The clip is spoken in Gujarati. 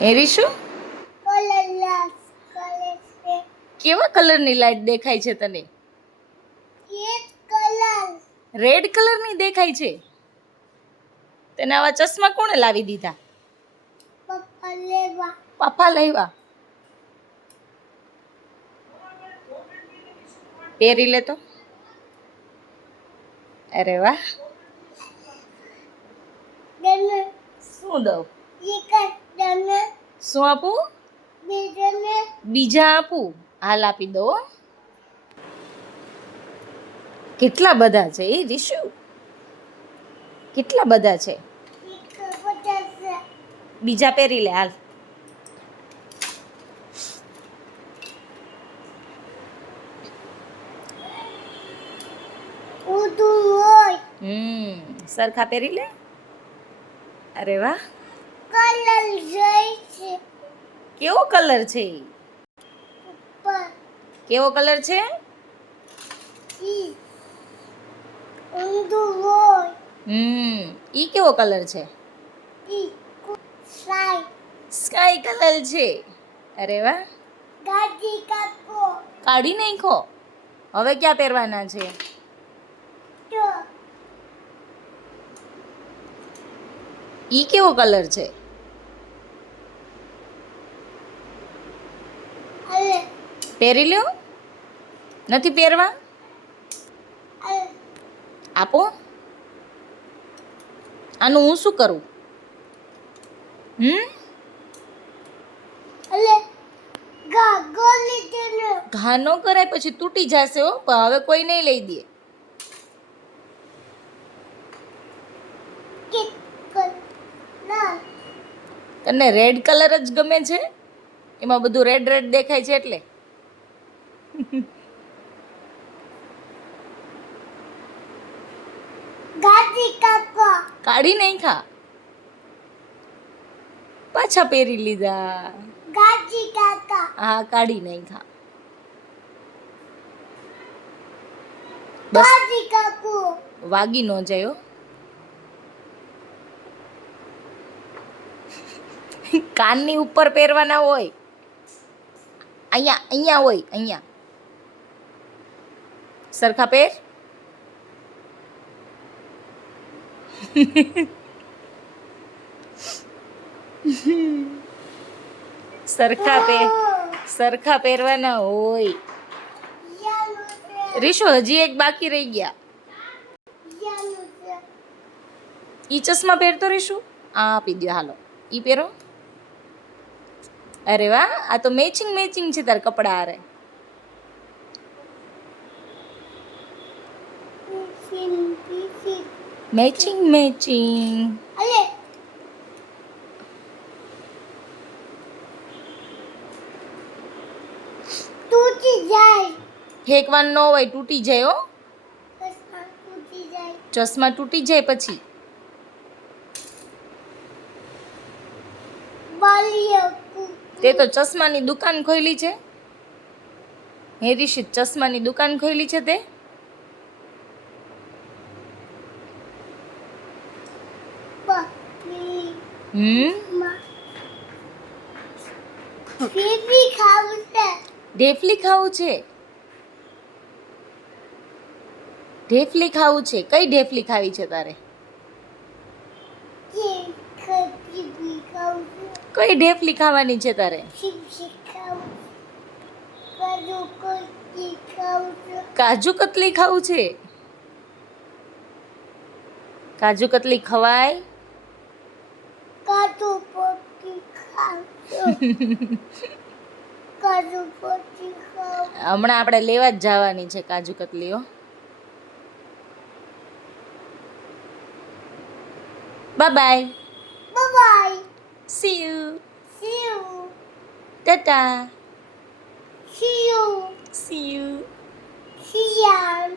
એ રીશુ કલર કરે છે કેવા કલરની લાઈટ દેખાય છે તને? રેડ કલરની દેખાય છે? તને આવા ચશ્મા કોણે લાવી દીધા? પપ્પા લેવા. પહેરી લે તો. અરે વાહ. શું દઉં? એક શું આપું? બીજાને બીજા આપું. હાલ આપી દો કેટલા બધા છે એ રીશુ કેટલા બધા છે? બીજા પહેરી લે હાલ. હમ સરખા પહેરી લે. અરે વાહ. કલર જોઈ છે. કેવો કલર છે? કેવો કલર છે? હમ ઈ કેવો કલર છે? સ્કાય કલર છે. અરે વાહ. કાઢી નાખો. હવે ક્યાં પહેરવાના છે? ઈ કેવો કલર છે? પહેરી લ્યો. નથી પહેરવા? આપો. આનું હું શું કરું? હમ? ઘા ન કરાય પછી તૂટી જશે હો પણ હવે કોઈ નહીં લઈ દે. તને રેડ કલર જ ગમે છે? એમાં બધું રેડ રેડ દેખાય છે એટલે? કાઢી નહીં ખા પાછા પહેરી લીધા. હા કાઢી નહીં ખા બસ કાકુ. વાગી ન જાય કાનની ઉપર પહેરવાના હોય. અહીંયા અહીંયા હોય, અહીંયા. સરખા પહેર. સરખા પહેર સરખા પહેરવાના હોય. રીશો, હજી એક બાકી રહી ગયા. ઈ ચશ્મા પહેરતો રહીશું આ આપી દો હાલો. ઈ પહેરો. અરે વાહ આ તો મેચિંગ મેચિંગ છે તાર કપડા પિસિન મેચિંગ મેચિંગ અલે. તૂટી જાય. ફેંકવાનું ન હોય તૂટી જાય હો. ચશ્મા તૂટી જાય. પછી. બાલીઓ તે તો ચશ્માની દુકાન ખોલી છે. હે રિશિત ચશ્માની દુકાન ખોલી છે તે? ઢેફલી ખાવું છે. ઢેફલી ખાવું છે? કઈ ઢેફલી ખાવી છે તારે? ખાવું કઈ ઢેફલી ખાવાની છે તારે? કાજુ કતલી ખાવું છે. કાજુ કતલી ખવાય? કાજુ હમણાં આપણે લેવા જ જવાની છે કાજુ કતલીઓ bye bye bye See you. See you. Tata. See you. See you. See you.